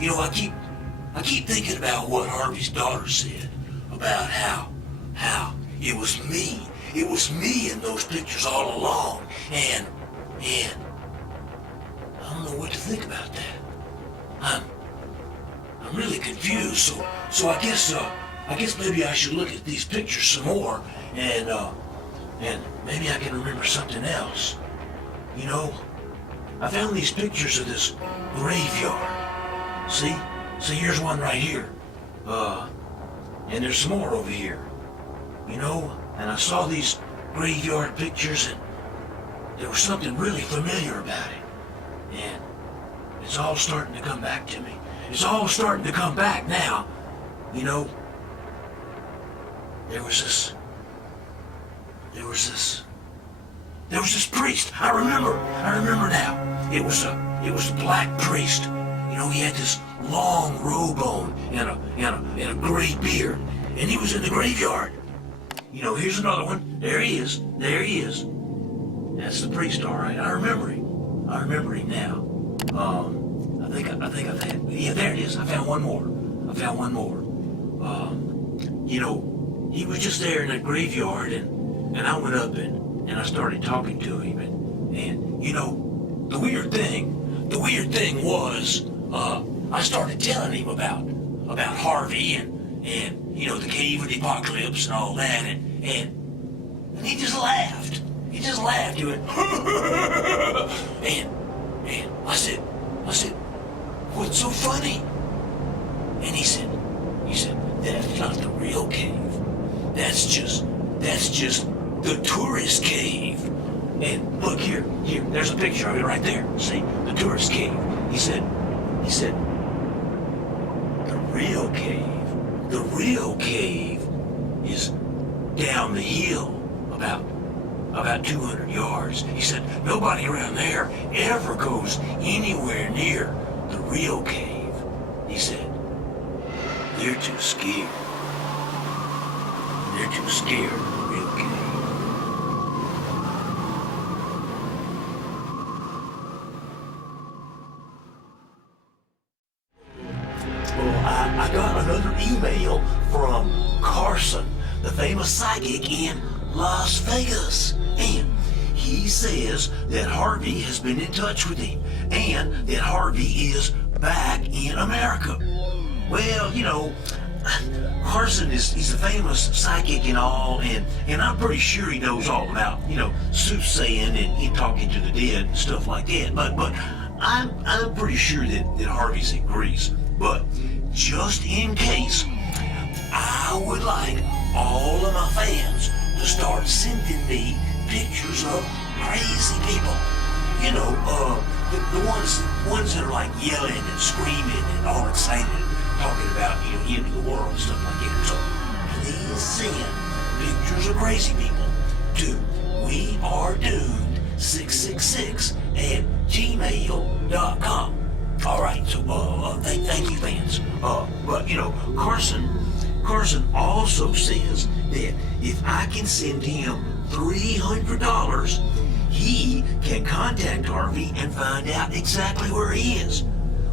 You know, I keep thinking about what Harvey's daughter said about how it was me. It was me in those pictures all along, and I don't know what to think about that. I'm really confused. So I guess maybe I should look at these pictures some more, and maybe I can remember something else. You know, I found these pictures of this graveyard. See, here's one right here. And there's some more over here. You know, and I saw these graveyard pictures, and there was something really familiar about it. And it's all starting to come back to me. It's all starting to come back now. You know, there was this priest. I remember now. It was a black priest. You know, he had this long robe on and a gray beard, and he was in the graveyard. You know, here's another one. There he is. That's the priest, all right. I remember him now. I think I've had. Yeah, there it is. I found one more. You know, he was just there in that graveyard, and I went up and I started talking to him, and you know, the weird thing was, I started telling him about Harvey and you know, the cave of the apocalypse and all that, and he just laughed. He went, and I said, what's so funny? And he said, that's not the real cave. That's just the tourist cave. And look here, there's a picture of it right there. See, the tourist cave. He said, the real cave is down the hill about 200 yards. He said, nobody around there ever goes anywhere near the real cave. He said, they're too scared. They're too scared of the real cave. I got another email from Carson, the famous psychic in Las Vegas, and he says that Harvey has been in touch with him and that Harvey is back in America. Well, you know, Carson he's a famous psychic and all, and I'm pretty sure he knows all about, you know, soothsaying and talking to the dead and stuff like that, but I'm pretty sure that Harvey's in Greece. But just in case, I would like all of my fans to start sending me pictures of crazy people. You know, the ones that are like yelling and screaming and all excited, talking about, you know, the end of the world and stuff like that. So please send pictures of crazy people to wearedoomed666 at gmail.com. All right, so thank you, fans. But you know, Carson also says that if I can send him $300, he can contact Harvey and find out exactly where he is.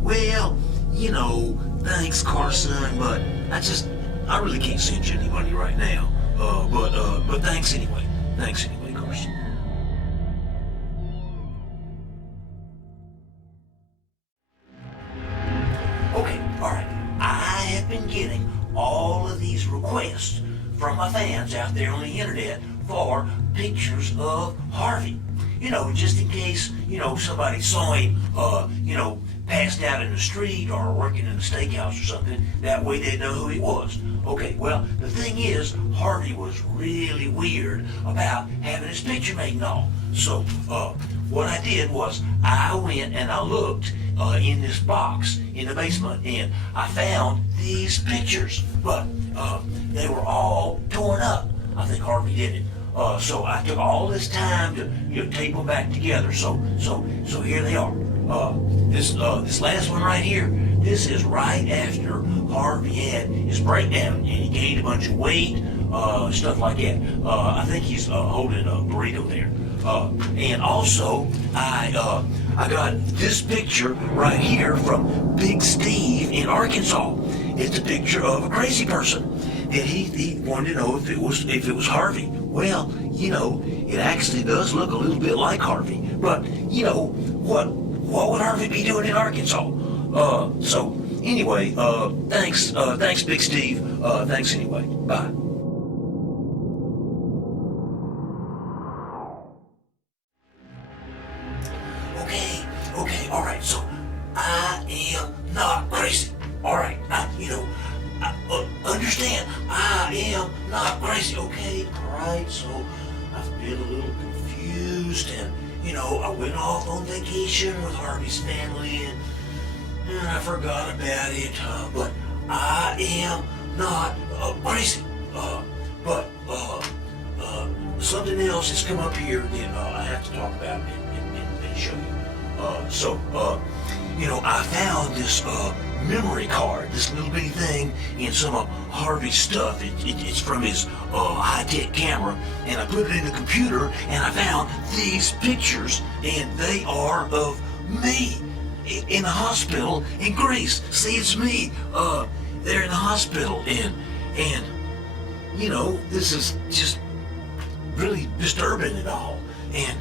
Well, you know, thanks, Carson, but I really can't send you any money right now. But thanks anyway. Thanks anyway, Carson. Okay, all right. I have been getting all of these requests from my fans out there on the internet for pictures of Harvey. You know, just in case, you know, somebody saw him, you know, passed out in the street or working in a steakhouse or something. That way they'd know who he was. Okay, well, the thing is, Harvey was really weird about having his picture made and all. So, what I did was I went and I looked in this box in the basement, and I found these pictures, but they were all torn up. I think Harvey did it. So I took all this time to, you know, tape them back together. So here they are. This last one right here, this is right after Harvey had his breakdown and he gained a bunch of weight, stuff like that. I think he's holding a burrito there. And also, I I got this picture right here from Big Steve in Arkansas. It's a picture of a crazy person, and he wanted to know if it was Harvey. Well, it actually does look a little bit like Harvey, but what would Harvey be doing in Arkansas? So anyway, thanks, Big Steve. Thanks anyway. Bye. Okay, all right. So I am not crazy. All right, understand? I am not crazy. Okay, all right. So I've been a little confused, and I went off on vacation with Harvey's family, and I forgot about it. But I am not crazy. But something else has come up here that I have to talk about and show you. I found this memory card, this little bitty thing in some of Harvey's stuff. It's from his high-tech camera, and I put it in the computer, and I found these pictures, and they are of me in the hospital in Greece. See, it's me there in the hospital, and this is just really disturbing and all, and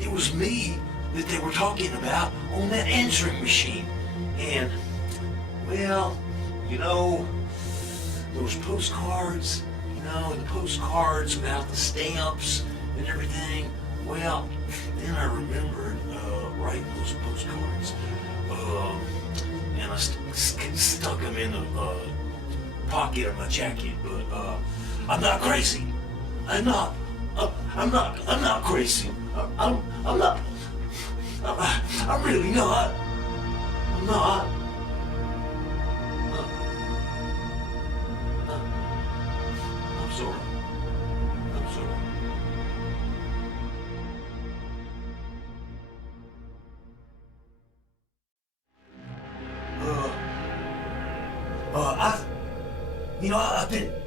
it was me that they were talking about on that answering machine. And, well, those postcards, the postcards without the stamps and everything. Well, then I remembered writing those postcards. And I stuck them in the pocket of my jacket. But I'm not crazy. I'm not crazy. I'm not. I'm really not. I'm not. I'm sorry.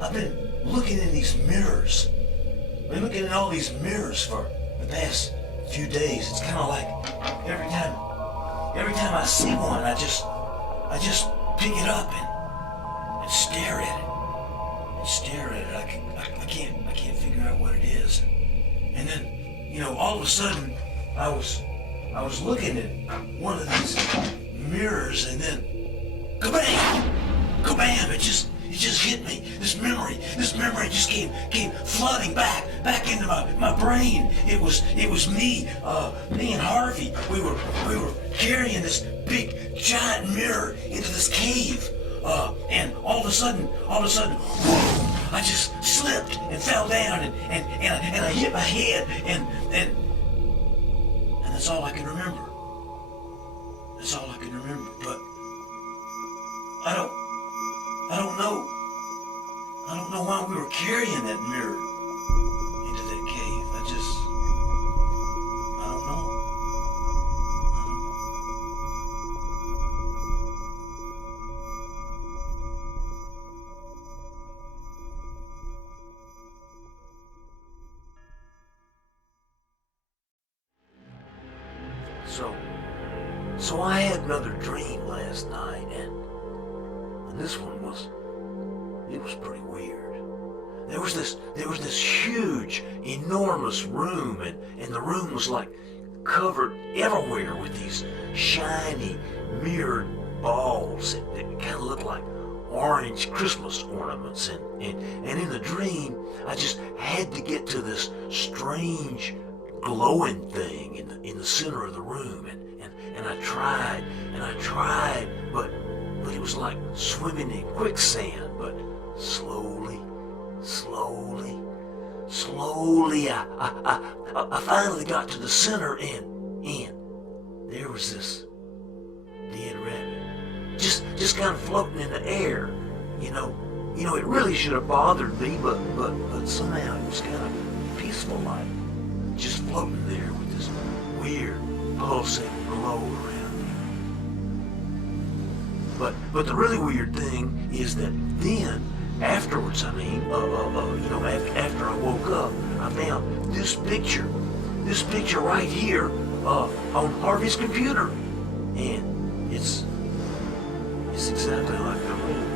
I've been looking in these mirrors. I've been looking at all these mirrors for the past few days. It's kind of like every time I see one, I just pick it up and stare at it. I can't figure out what it is. And then, all of a sudden, I was looking at one of these mirrors, and then kabam! It just hit me. This memory just came flooding back into my brain. It was me and Harvey. We were carrying this big giant mirror into this cave. And all of a sudden, whoa, I just slipped and fell down and I hit my head and that's all I can remember. That's all I can remember. But I don't know why we were carrying that mirror into that cave. I don't know. So I had another dream last night, and this one was pretty weird. There was this huge, enormous room, and the room was like covered everywhere with these shiny, mirrored balls that kind of looked like orange Christmas ornaments. And in the dream, I just had to get to this strange, glowing thing in the center of the room, and I tried, but it was like swimming in quicksand. But slowly, I finally got to the center, and there was this dead rabbit, just kind of floating in the air. It really should have bothered me, but somehow it was kind of peaceful, like just floating there with this weird pulsating glow around me. But the really weird thing is that then, afterwards, after I woke up, I found this picture this picture right here on Harvey's computer. And it's exactly like the room.